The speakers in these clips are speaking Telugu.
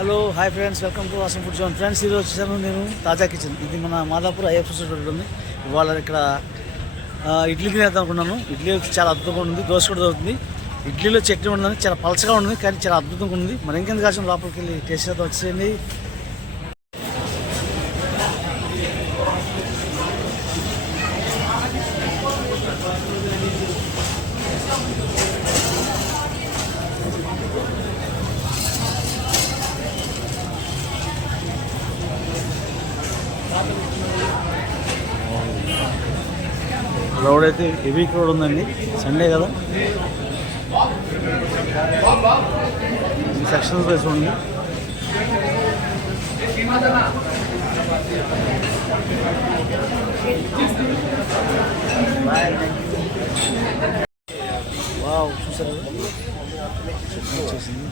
Hello hi friends, welcome to awesome food zone. Friends, ఈరోజు వచ్చేసాను నేను తాజా కిచెన్. ఇది మన మాదాపూర్ ఐఎఫ్ రోడ్ ఉంది. ఇవాళ ఇక్కడ ఇడ్లీ తినేద్దాం అనుకున్నాను. ఇడ్లీ చాలా అద్భుతంగా ఉంది, దోశ కూడా దొరుకుతుంది. ఇడ్లీలో చట్నీ ఉండదు, చాలా పలచగా ఉంటుంది, కానీ చాలా అద్భుతంగా ఉంది. మరి ఇంకెందుకు కాసిన లోపలికి వెళ్ళి టేస్ట్ చేద్దాం. వచ్చేయండి. క్రౌడ్ అయితే హెవీ క్రౌడ్ ఉందండి, సండే కదా. ఈ సెక్షన్స్ వైజ్ ఉంది. వావ్, చూసారు చట్నీ వచ్చేసింది.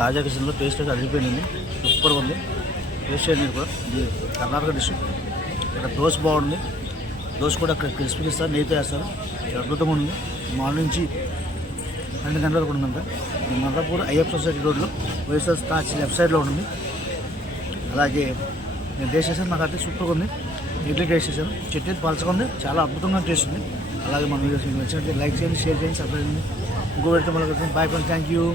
తాజా కిచెన్లో టేస్ట్ అయితే అదిరిపోయింది, సూపర్గా ఉంది. టేస్ట్ చేయండి కూడా. ఇది కర్ణాటక డిష్. ఇక్కడ దోశ బాగుంది, దోశ కూడా అక్కడ క్రిస్పీ ఇస్తారు, నెయ్యితో వేస్తారు. అద్భుతంగా ఉంది. మార్నింగ్ నుంచి 2 గంటల వరకు ఉందంట. ఈ మాదాపూర్ ఐఎఫ్ సొసైటీ రోడ్లో వైఎస్ఆర్ స్టాచ్ లెఫ్ట్ సైడ్లో ఉంటుంది. అలాగే నేను టేస్ట్ చేశాను, నాకు అయితే సూపర్గా ఉంది. ఇడ్లీ టేస్ట్ చేశాను, చట్నీ పలచగా ఉంది, చాలా అద్భుతంగా టేస్ట్ ఉంది. అలాగే మన వీడియోస్ మీకు నచ్చినట్లయితే లైక్ చేయండి, షేర్ చేయండి, సబ్స్క్రైబ్ చేయండి. ఇంకో పెడితే మళ్ళీ బాయ్ ఫ్రెండ్స్, థ్యాంక్ యూ.